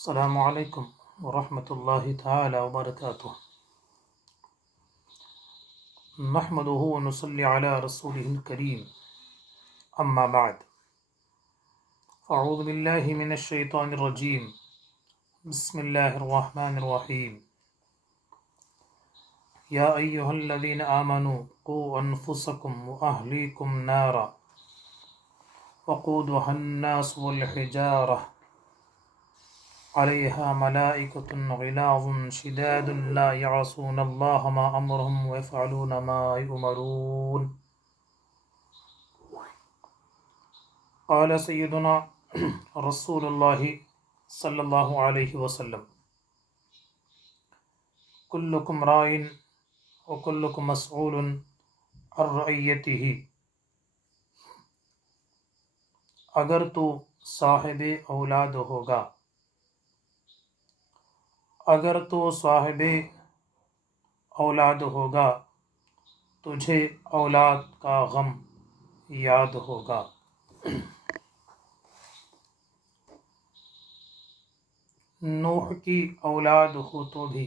السلام علیکم ورحمۃ اللہ تعالی وبرکاتہ نحمده ونصلی علی رسوله الکریم اما بعد اعوذ باللہ من الشیطان الرجیم بسم اللہ الرحمن الرحیم یا ایہا الذین آمنوا قوا انفسکم واہلیکم نارا وقودها الناس والحجارہ علیہا ملائکۃ غلاظ شداد لا یعصون اللہ ما امرهم ویفعلون ما یؤمرون قال سیدنا رسول اللہ صلی اللہ علیہ وسلم کلکم رائن وکلکم مسئول عن رعیتہ، اگر تو صاحب اولاد ہوگا، اگر تو صاحب اولاد ہوگا تجھے اولاد کا غم یاد ہوگا۔ نوح کی اولاد ہو تو بھی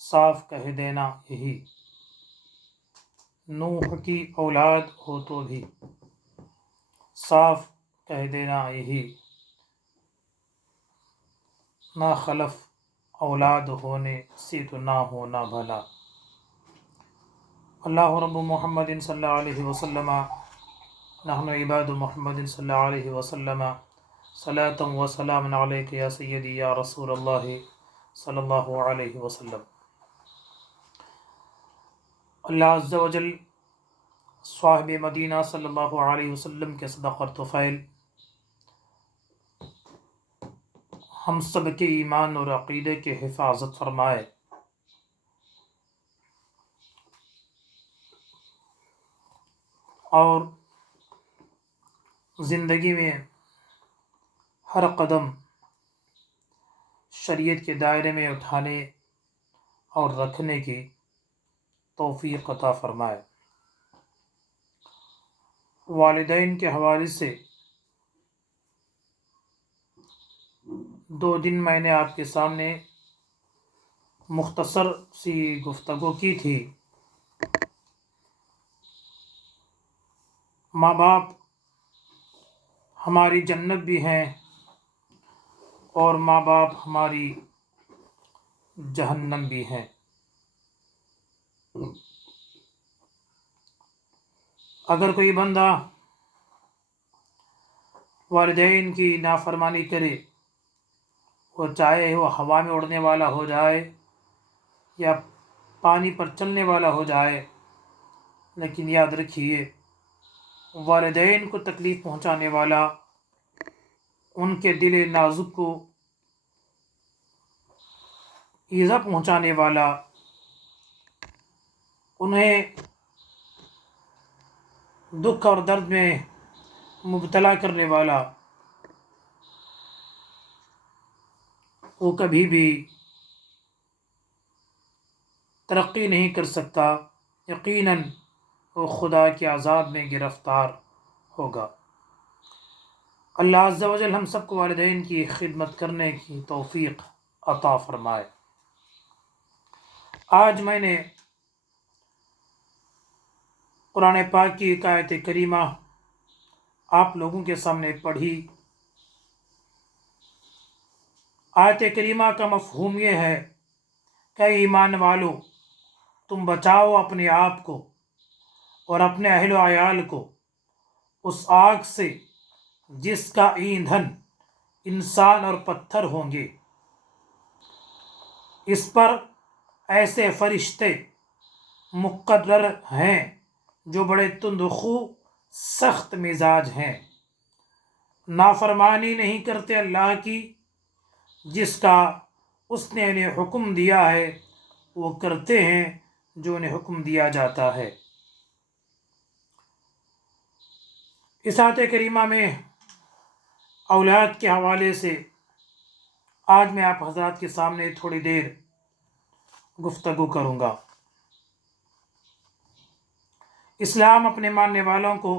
صاف کہہ دینا یہی، نوح کی اولاد ہو تو بھی صاف کہہ دینا یہی، نہ خلف اولاد ہونے سے تو نہ ہونا بھلا۔ اللہ رب محمد صلی اللہ علیہ وسلم نحن عباد محمد صلی اللہ علیہ وسلم صلاۃ و سلام علیک یا سیدی یا رسول اللہ صلی اللہ علیہ وسلم۔ اللہ عز و جل صاحب مدینہ صلی اللہ علیہ وسلم کے صدقہ اور طفیل ہم سب کے ایمان اور عقیدے کے حفاظت فرمائے، اور زندگی میں ہر قدم شریعت کے دائرے میں اٹھانے اور رکھنے کی توفیق عطا فرمائے۔ والدین کے حوالے سے 2 دن میں نے آپ کے سامنے مختصر سی گفتگو کی تھی۔ ماں باپ ہماری جنت بھی ہیں اور ماں باپ ہماری جہنم بھی ہیں۔ اگر کوئی بندہ والدین کی نافرمانی کرے، وہ چاہے وہ ہوا میں اڑنے والا ہو جائے یا پانی پر چلنے والا ہو جائے، لیکن یاد رکھیے والدین کو تکلیف پہنچانے والا، ان کے دل نازک کو ایذا پہنچانے والا، انہیں دکھ اور درد میں مبتلا کرنے والا، وہ کبھی بھی ترقی نہیں کر سکتا، یقیناً وہ خدا کے عذاب میں گرفتار ہوگا۔ اللہ عز و جل ہم سب کو والدین کی خدمت کرنے کی توفیق عطا فرمائے۔ آج میں نے قرآن پاک کی ایک آیت کریمہ آپ لوگوں کے سامنے پڑھی۔ آیت کریمہ کا مفہوم یہ ہے کہ ایمان والو، تم بچاؤ اپنے آپ کو اور اپنے اہل و عیال کو اس آگ سے جس کا ایندھن انسان اور پتھر ہوں گے۔ اس پر ایسے فرشتے مقرر ہیں جو بڑے تندخو سخت مزاج ہیں، نافرمانی نہیں کرتے اللہ کی، جس کا اس نے انہیں حکم دیا ہے وہ کرتے ہیں جو انہیں حکم دیا جاتا ہے۔ اس آیت کریمہ میں اولاد کے حوالے سے آج میں آپ حضرات کے سامنے تھوڑی دیر گفتگو کروں گا۔ اسلام اپنے ماننے والوں کو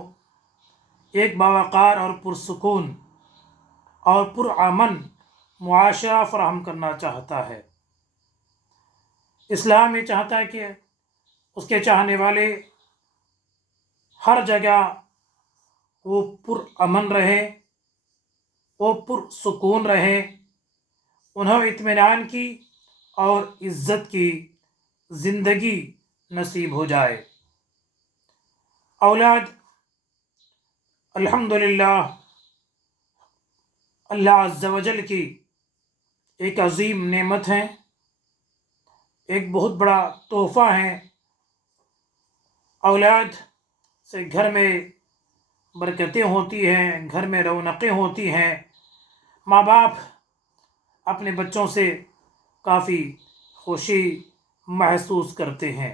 ایک باوقار اور پرسکون اور پرامن معاشرہ فراہم کرنا چاہتا ہے۔ اسلام یہ چاہتا ہے کہ اس کے چاہنے والے ہر جگہ وہ پرامن رہے، وہ پرسکون رہے، انہیں اطمینان کی اور عزت کی زندگی نصیب ہو جائے۔ اولاد الحمدللہ اللہ عز و جل کی ایک عظیم نعمت ہے، ایک بہت بڑا تحفہ ہے۔ اولاد سے گھر میں برکتیں ہوتی ہیں، گھر میں رونقیں ہوتی ہیں، ماں باپ اپنے بچوں سے کافی خوشی محسوس کرتے ہیں۔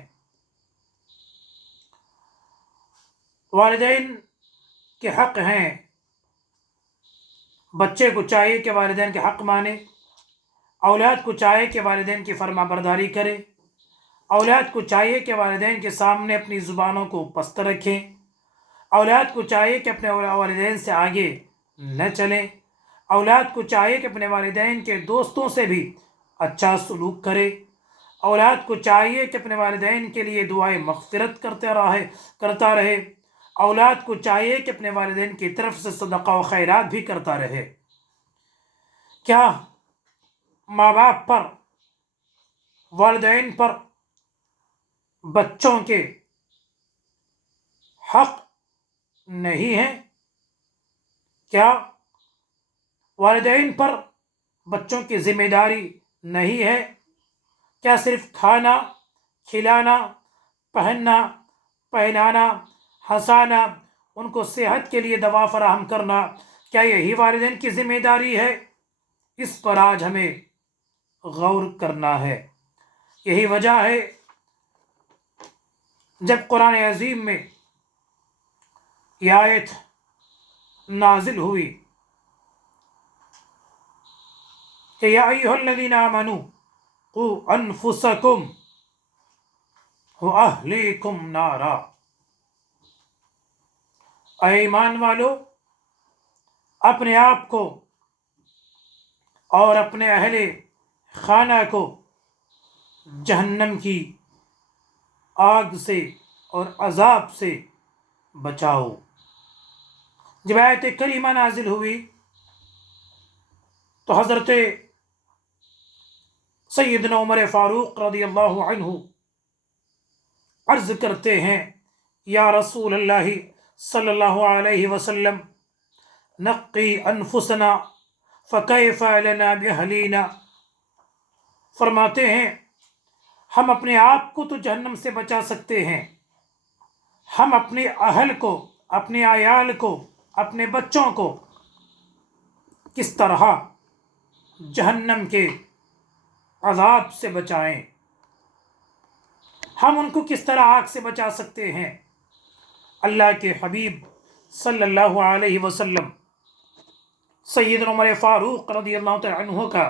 والدین کے حق ہیں، بچے کو چاہیے کہ والدین کے حق مانے، اولاد کو چاہیے کہ والدین کی فرما برداری کرے، اولاد کو چاہیے کہ والدین کے سامنے اپنی زبانوں کو پست رکھیں، اولاد کو چاہیے کہ اپنے والدین سے آگے نہ چلیں، اولاد کو چاہیے کہ اپنے والدین کے دوستوں سے بھی اچھا سلوک کرے، اولاد کو چاہیے کہ اپنے والدین کے لیے دعائیں مغفرت کرتا رہے، اولاد کو چاہیے کہ اپنے والدین کی طرف سے صدقہ و خیرات بھی کرتا رہے۔ کیا ماں باپ پر، والدین پر بچوں کے حق نہیں ہیں؟ کیا والدین پر بچوں کی ذمہ داری نہیں ہے؟ کیا صرف کھانا، کھلانا، پہنانا، ہنسانا، ان کو صحت کے لیے دوا فراہم کرنا، کیا یہی والدین کی ذمہ داری ہے؟ اس پر آج ہمیں غور کرنا ہے۔ یہی وجہ ہے جب قرآن عظیم میں یہ آیت نازل ہوئی کہ یا ایھا الذین آمنوا قوا انفسکم واہلیکم نارا، اے ایمان والو اپنے آپ کو اور اپنے اہل خانہ کو جہنم کی آگ سے اور عذاب سے بچاؤ۔ جب آیت کریمہ نازل ہوئی تو حضرت سیدنا عمر فاروق رضی اللہ عنہ عرض کرتے ہیں یا رسول اللہ صلی اللہ علیہ وسلم نقی انفسنا فکیف لنا باہلینا، فرماتے ہیں ہم اپنے آپ کو تو جہنم سے بچا سکتے ہیں، ہم اپنے اہل کو، اپنے عیال کو، اپنے بچوں کو کس طرح جہنم کے عذاب سے بچائیں، ہم ان کو کس طرح آگ سے بچا سکتے ہیں۔ اللہ کے حبیب صلی اللہ علیہ وسلم سیدنا عمر فاروق رضی اللہ تعالی عنہ کا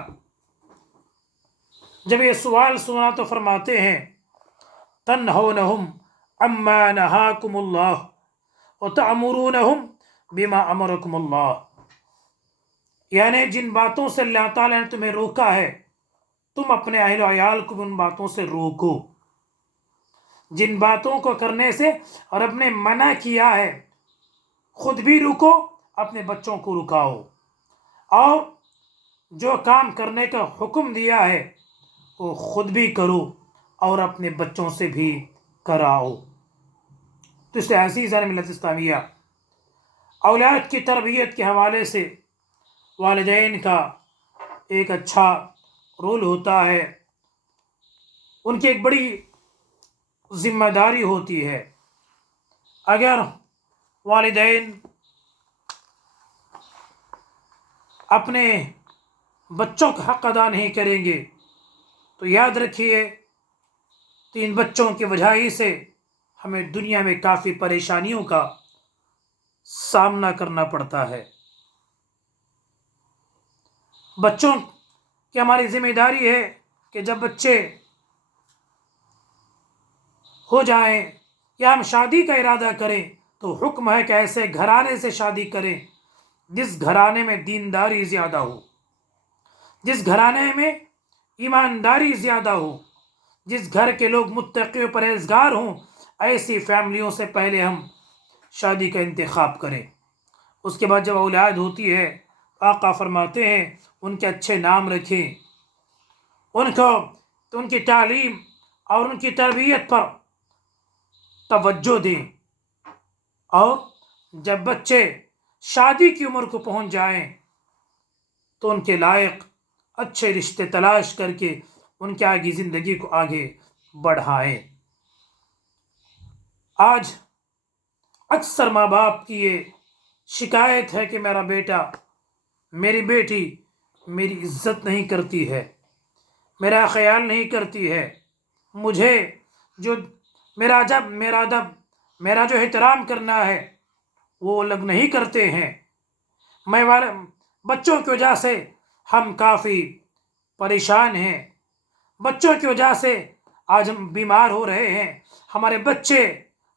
جب یہ سوال سنا تو فرماتے ہیں تنہونہم عما نہاکم اللہ وتأمرونہم بما امرکم اللہ، یعنی جن باتوں سے اللہ تعالیٰ نے تمہیں روکا ہے تم اپنے اہل و عیال کو ان باتوں سے روکو، جن باتوں کو کرنے سے اور اپنے منع کیا ہے خود بھی رکو، اپنے بچوں کو رکاؤ، اور جو کام کرنے کا حکم دیا ہے وہ خود بھی کرو اور اپنے بچوں سے بھی کراؤ۔ تو اس لیے عزیزان ملت اسلامیہ، اولاد کی تربیت کے حوالے سے والدین کا ایک اچھا رول ہوتا ہے، ان کی ایک بڑی ذمہ داری ہوتی ہے۔ اگر والدین اپنے بچوں کا حق ادا نہیں کریں گے تو یاد رکھیے تو ان بچوں کی وجہ ہی سے ہمیں دنیا میں کافی پریشانیوں کا سامنا کرنا پڑتا ہے۔ بچوں کی ہماری ذمہ داری ہے کہ جب بچے ہو جائیں یا ہم شادی کا ارادہ کریں تو حکم ہے کہ ایسے گھرانے سے شادی کریں جس گھرانے میں دینداری زیادہ ہو، جس گھرانے میں ایمانداری زیادہ ہو، جس گھر کے لوگ متقی و پرہیزگار ہوں، ایسی فیملیوں سے پہلے ہم شادی کا انتخاب کریں۔ اس کے بعد جب اولاد ہوتی ہے، آقا فرماتے ہیں ان کے اچھے نام رکھیں، ان کو ان کی تعلیم اور ان کی تربیت پر توجہ دیں، اور جب بچے شادی کی عمر کو پہنچ جائیں تو ان کے لائق اچھے رشتے تلاش کر کے ان کی آگے زندگی کو آگے بڑھائیں۔ آج اکثر ماں باپ کی یہ شکایت ہے کہ میرا بیٹا، میری بیٹی میری عزت نہیں کرتی ہے، میرا خیال نہیں کرتی ہے، مجھے جو میرا جو احترام کرنا ہے وہ لوگ نہیں کرتے ہیں۔ بچوں کی وجہ سے ہم کافی پریشان ہیں، بچوں کی وجہ سے آج ہم بیمار ہو رہے ہیں، ہمارے بچے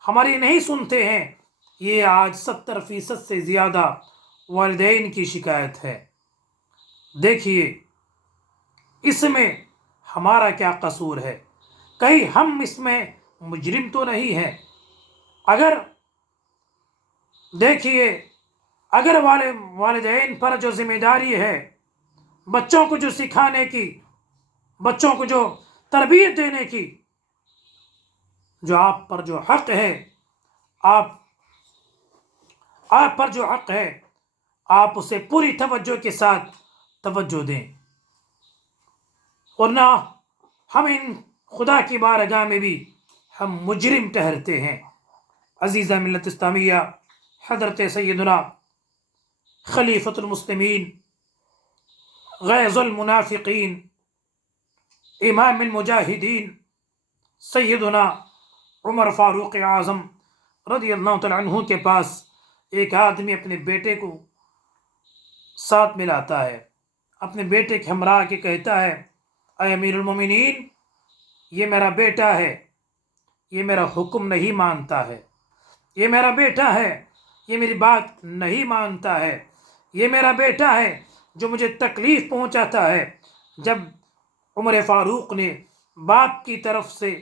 ہماری نہیں سنتے ہیں۔ یہ آج 70% سے زیادہ والدین کی شکایت ہے۔ دیکھیے اس میں ہمارا کیا قصور ہے؟ کہیں ہم اس میں مجرم تو نہیں ہیں؟ دیکھیے اگر والدین پر جو ذمہ داری ہے، بچوں کو جو سکھانے کی، بچوں کو جو تربیت دینے کی، جو آپ پر جو حق ہے، آپ پر جو حق ہے، آپ اسے پوری توجہ کے ساتھ توجہ دیں، ورنہ ہم ان خدا کی بارگاہ میں بھی ہم مجرم ٹھہرتے ہیں۔ عزیزہ ملت اسلامیہ، حضرت سیدنا خلیفۃ المسلمین، غیظ المنافقین، امام المجاہدین، سیدنا عمر فاروق اعظم رضی اللہ تعالیٰ عنہ کے پاس ایک آدمی اپنے بیٹے کو ساتھ ملاتا ہے، اپنے بیٹے کے ہمراہ کے کہتا ہے، اے امیر المومنین، یہ میرا بیٹا ہے، یہ میرا حکم نہیں مانتا ہے، یہ میرا بیٹا ہے، یہ میری بات نہیں مانتا ہے، یہ میرا بیٹا ہے جو مجھے تکلیف پہنچاتا ہے۔ جب عمر فاروق نے باپ کی طرف سے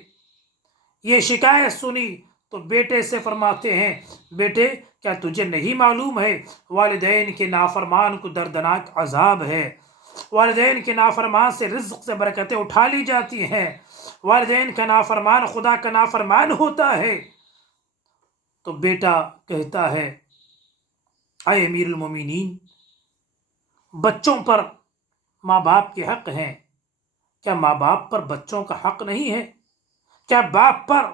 یہ شکایت سنی تو بیٹے سے فرماتے ہیں، بیٹے کیا تجھے نہیں معلوم ہے والدین کے نافرمان کو دردناک عذاب ہے، والدین کے نافرمان سے رزق سے برکتیں اٹھا لی جاتی ہیں، والدین کا نافرمان خدا کا نافرمان ہوتا ہے۔ تو بیٹا کہتا ہے، اے امیر المومنین، بچوں پر ماں باپ کے حق ہیں، کیا ماں باپ پر بچوں کا حق نہیں ہے؟ کیا باپ پر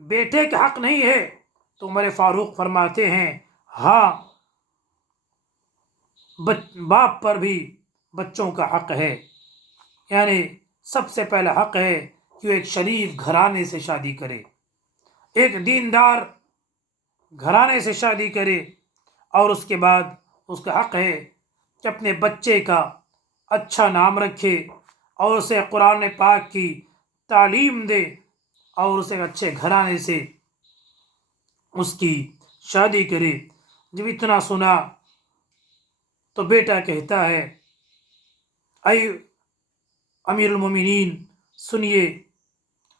بیٹے کا حق نہیں ہے؟ تو عمر فاروق فرماتے ہیں، ہاں، باپ پر بھی بچوں کا حق ہے، یعنی سب سے پہلا حق ہے کہ وہ ایک شریف گھرانے سے شادی کرے، ایک دیندار گھرانے سے شادی کرے، اور اس کے بعد اس کا حق ہے کہ اپنے بچے کا اچھا نام رکھے اور اسے قرآن پاک کی تعلیم دے اور اسے اچھے گھرانے سے اس کی شادی کرے۔ جب اتنا سنا تو بیٹا کہتا ہے، اے امیر المومنین، سنیے،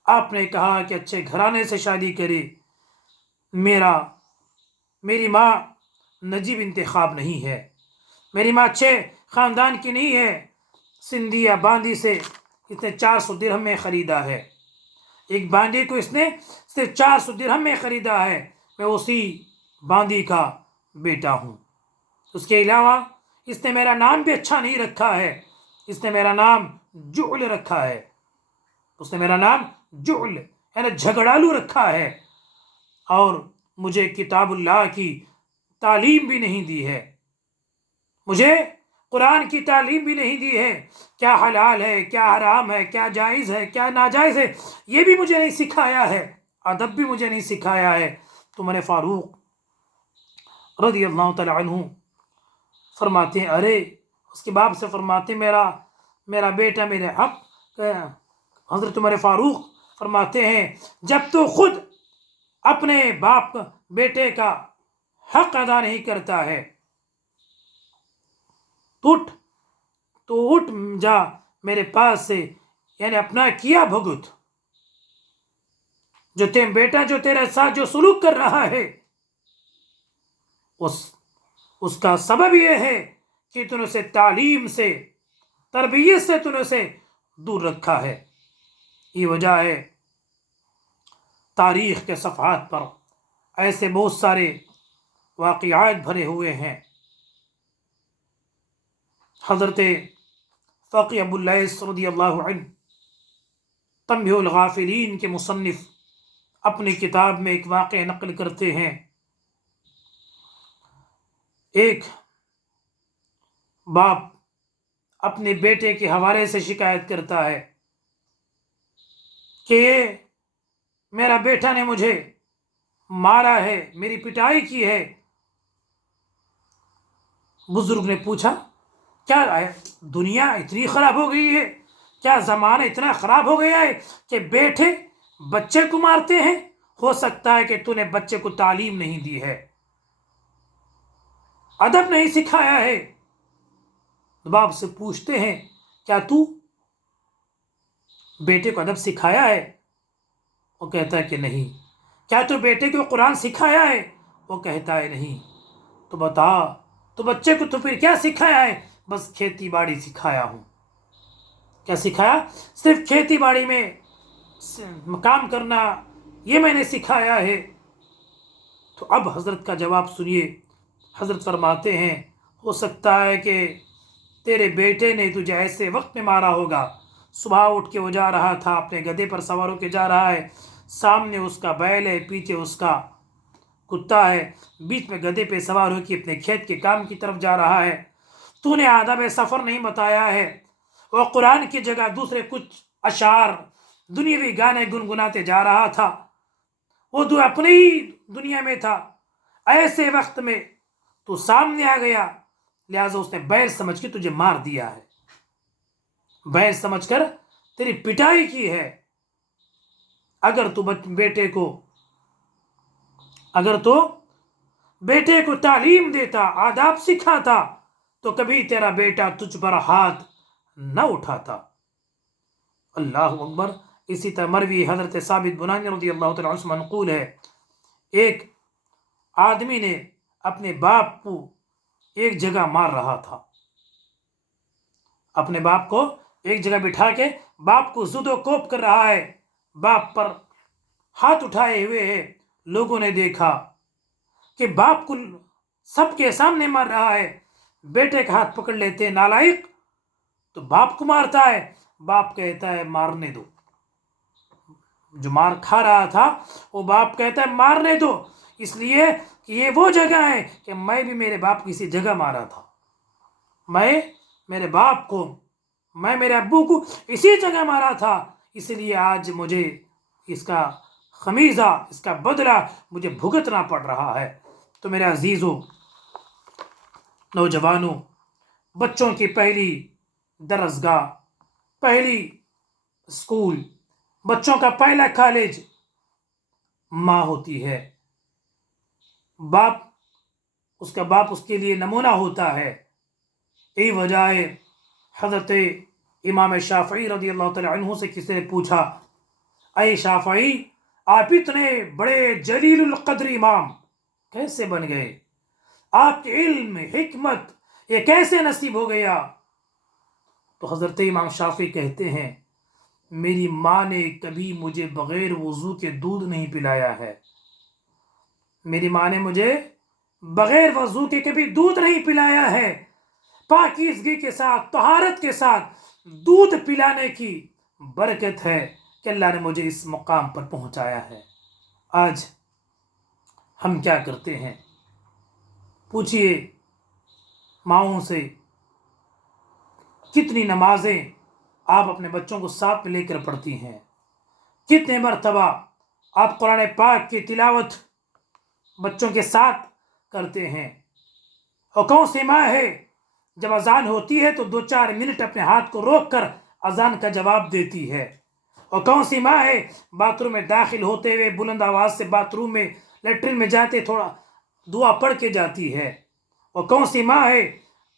آپ نے کہا کہ اچھے گھرانے سے شادی کرے، میری ماں نجیب انتخاب نہیں ہے، میری ماں اچھے خاندان کی نہیں ہے، سندھی یا باندی سے اس نے 400 درہم میں خریدا ہے، ایک باندی کو اس نے صرف 400 درہم میں خریدا ہے، میں اسی باندی کا بیٹا ہوں۔ اس کے علاوہ اس نے میرا نام بھی اچھا نہیں رکھا ہے، اس نے میرا نام جعل رکھا ہے، اس نے میرا نام جعل یعنی جھگڑالو رکھا ہے، اور مجھے کتاب اللہ کی تعلیم بھی نہیں دی ہے، مجھے قرآن کی تعلیم بھی نہیں دی ہے، کیا حلال ہے، کیا حرام ہے، کیا جائز ہے، کیا ناجائز ہے، یہ بھی مجھے نہیں سکھایا ہے، ادب بھی مجھے نہیں سکھایا ہے۔ تو عمر فاروق رضی اللہ تعالیٰ عنہ فرماتے ہیں، ارے اس کے باپ سے فرماتے ہیں، میرا بیٹا میرے حق۔ حضرت عمر فاروق فرماتے ہیں، جب تو خود اپنے بیٹے کا حق ادا نہیں کرتا ہے، اٹھ تو اٹھ جا میرے پاس سے، یعنی اپنا کیا بھگت، جو بیٹا جو تیرے ساتھ جو سلوک کر رہا ہے اس کا سبب یہ ہے کہ تو نے اسے تعلیم سے، تربیت سے تو نے اسے دور رکھا ہے۔ یہ وجہ ہے تاریخ کے صفحات پر ایسے بہت سارے واقعات بھرے ہوئے ہیں۔ حضرت فقی ابو اللیث رضی اللہ عنہ تنبیہ الغافلین کے مصنف اپنی کتاب میں ایک واقعہ نقل کرتے ہیں۔ ایک باپ اپنے بیٹے کے حوالے سے شکایت کرتا ہے کہ یہ میرا بیٹا نے مجھے مارا ہے، میری پٹائی کی ہے۔ بزرگ نے پوچھا کیا دنیا اتنی خراب ہو گئی ہے، کیا زمانہ اتنا خراب ہو گیا ہے کہ بیٹے بچے کو مارتے ہیں؟ ہو سکتا ہے کہ تو نے بچے کو تعلیم نہیں دی ہے، ادب نہیں سکھایا ہے۔ باپ سے پوچھتے ہیں کیا تو بیٹے کو ادب سکھایا ہے؟ وہ کہتا ہے کہ نہیں۔ کیا تو بیٹے کو قرآن سکھایا ہے؟ وہ کہتا ہے نہیں۔ تو بتا تو بچے کو تو پھر کیا سکھایا ہے؟ بس کھیتی باڑی سکھایا ہوں۔ کیا سکھایا؟ صرف کھیتی باڑی میں کام کرنا، یہ میں نے سکھایا ہے۔ تو اب حضرت کا جواب سنیے۔ حضرت فرماتے ہیں ہو سکتا ہے کہ تیرے بیٹے نے تجھے ایسے وقت میں مارا ہوگا، صبح اٹھ کے وہ جا رہا تھا، اپنے گدھے پر سوار ہو کے جا رہا ہے، سامنے اس کا بیل ہے، پیچھے اس کا کتا ہے، بیچ میں گدھے پہ سوار ہو کے اپنے کھیت کے کام کی طرف جا رہا ہے۔ تو نے آداب سفر نہیں بتایا ہے، وہ قرآن کی جگہ دوسرے کچھ اشعار دنیاوی گانے گنگناتے جا رہا تھا، وہ تو اپنی ہی دنیا میں تھا۔ ایسے وقت میں تو سامنے آ گیا، لہٰذا اس نے بیل سمجھ کے تجھے مار دیا ہے، بیل سمجھ کر تیری پٹائی کی ہے۔ اگر تو بیٹے کو تعلیم دیتا، آداب سکھاتا، تو کبھی تیرا بیٹا تجھ پر ہاتھ نہ اٹھاتا۔ اللہ اکبر۔ اسی طرح مروی حضرت ثابت بنانی رضی اللہ تعالیٰ عنہ سے منقول ہے، ایک آدمی نے اپنے باپ کو ایک جگہ مار رہا تھا، اپنے باپ کو ایک جگہ بٹھا کے باپ کو زد و کوب کر رہا ہے، باپ پر ہاتھ اٹھائے ہوئے ہے۔ لوگوں نے دیکھا کہ باپ کو سب کے سامنے مار رہا ہے، بیٹے کا ہاتھ پکڑ لیتے نالائق، تو باپ کو مارتا ہے۔ باپ کہتا ہے مارنے دو، جو مار کھا رہا تھا وہ باپ کہتا ہے مارنے دو، اس لیے کہ یہ وہ جگہ ہے کہ میں بھی میرے باپ کو اسی جگہ مارا تھا، میں میرے ابو کو اسی جگہ مارا تھا، اس لیے آج مجھے اس کا خمیزہ، اس کا بدلہ مجھے بھگتنا پڑ رہا ہے۔ تو میرے عزیزوں، نوجوانوں، بچوں کی پہلی درسگاہ، پہلی اسکول، بچوں کا پہلا کالج ماں ہوتی ہے، باپ اس کے لیے نمونہ ہوتا ہے۔ یہی وجہ ہے حضرت امام شافعی رضی اللہ تعالیٰ عنہ سے کسی نے پوچھا اے شافعی، آپ اتنے بڑے جلیل القدر امام کیسے بن گئے؟ آپ کے علم، حکمت یہ کیسے نصیب ہو گیا؟ تو حضرت امام شافعی کہتے ہیں میری ماں نے کبھی مجھے بغیر وضو کے دودھ نہیں پلایا ہے، میری ماں نے مجھے بغیر وضو کے کبھی دودھ نہیں پلایا ہے۔ پاکیزگی کے ساتھ، طہارت کے ساتھ دودھ پلانے کی برکت ہے کہ اللہ نے مجھے اس مقام پر پہنچایا ہے۔ آج ہم کیا کرتے ہیں؟ پوچھئے ماؤں سے، کتنی نمازیں آپ اپنے بچوں کو ساتھ میں لے کر پڑھتی ہیں؟ کتنے مرتبہ آپ قرآن پاک کی تلاوت بچوں کے ساتھ کرتے ہیں؟ اور کون سی ماں ہے جب اذان ہوتی ہے تو 2-4 منٹ اپنے ہاتھ کو روک کر اذان کا جواب دیتی ہے؟ اور کون سی ماں ہے باتھ روم میں داخل ہوتے ہوئے بلند آواز سے باتھ روم میں، لیٹرین میں جاتے تھوڑا دعا پڑھ کے جاتی ہے؟ اور کون سی ماں ہے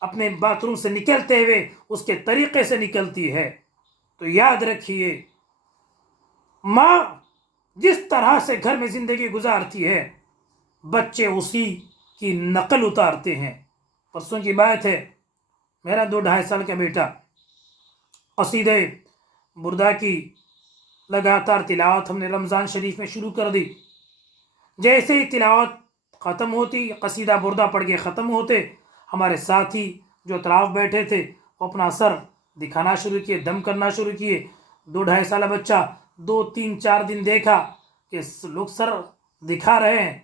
اپنے باتھ روم سے نکلتے ہوئے اس کے طریقے سے نکلتی ہے، تو یاد رکھیے ماں جس طرح سے گھر میں زندگی گزارتی ہے بچے اسی کی نقل اتارتے ہیں۔ پرسوں کی بات ہے، میرا 2-2.5 سال کا بیٹا قصیدہ بردہ کی لگاتار تلاوت ہم نے رمضان شریف میں شروع کر دی۔ جیسے ہی تلاوت ختم ہوتی، قصیدہ بردہ پڑھ کے ختم ہوتے، ہمارے ساتھی جو اطراف بیٹھے تھے وہ اپنا سر دکھانا شروع کیے، دم کرنا شروع کیے۔ 2-2.5 سال بچہ 2-3-4 دن دیکھا کہ لوگ سر دکھا رہے ہیں،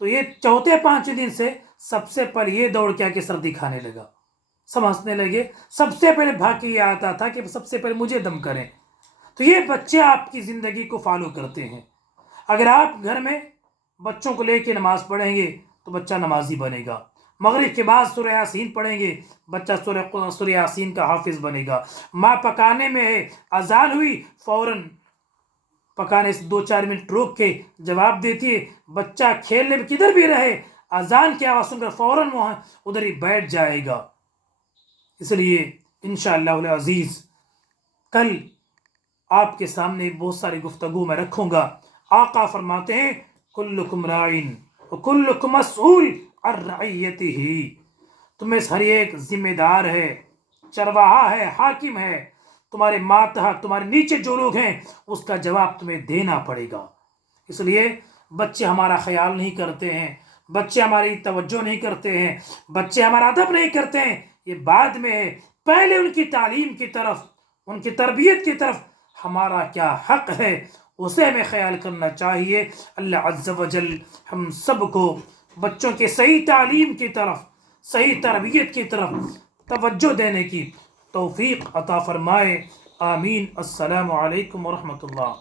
تو یہ 4-5 دن سے سب سے پہلے یہ دوڑ کے آ کے سر دکھانے لگا۔ سب ہنسنے لگے، سب سے پہلے بھاگ کے یہ آتا تھا کہ سب سے پہلے مجھے دم کریں۔ تو یہ بچے آپ کی زندگی کو فالو کرتے ہیں۔ اگر آپ گھر میں بچوں کو لے کے نماز پڑھیں گے تو بچہ نمازی بنے گا۔ مغرب کے بعد سورہ یاسین پڑھیں گے، بچہ سورہ یاسین کا حافظ بنے گا۔ ماں پکانے میں ہے، اذان ہوئی فوراً پکانے سے 2-4 منٹ روک کے جواب دیتی ہے، بچہ کھیلنے میں کدھر بھی رہے اذان کی آواز سن کر فوراً وہاں ادھر ہی بیٹھ جائے گا۔ اس لیے انشاءاللہ العزیز کل آپ کے سامنے بہت ساری گفتگو میں رکھوں گا۔ آقا فرماتے ہیں کلکم راعٍ وکلکم مسئول عن رعیتہ، تم میں سے ہر ایک ذمہ دار ہے، چرواہا ہے، حاکم ہے، تمہارے ماتحت تمہارے نیچے جو لوگ ہیں اس کا جواب تمہیں دینا پڑے گا۔ اس لیے بچے ہمارا خیال نہیں کرتے ہیں، بچے ہماری توجہ نہیں کرتے ہیں، بچے ہمارا ادب نہیں کرتے ہیں، یہ بعد میں ہے۔ پہلے ان کی تعلیم کی طرف، ان کی تربیت کی طرف ہمارا کیا حق ہے اسے ہمیں خیال کرنا چاہیے۔ اللہ عز و جل ہم سب کو بچوں کے صحیح تعلیم کی طرف، صحیح تربیت کی طرف توجہ دینے کی توفیق عطا فرمائے۔ آمین۔ السلام علیکم ورحمۃ اللہ۔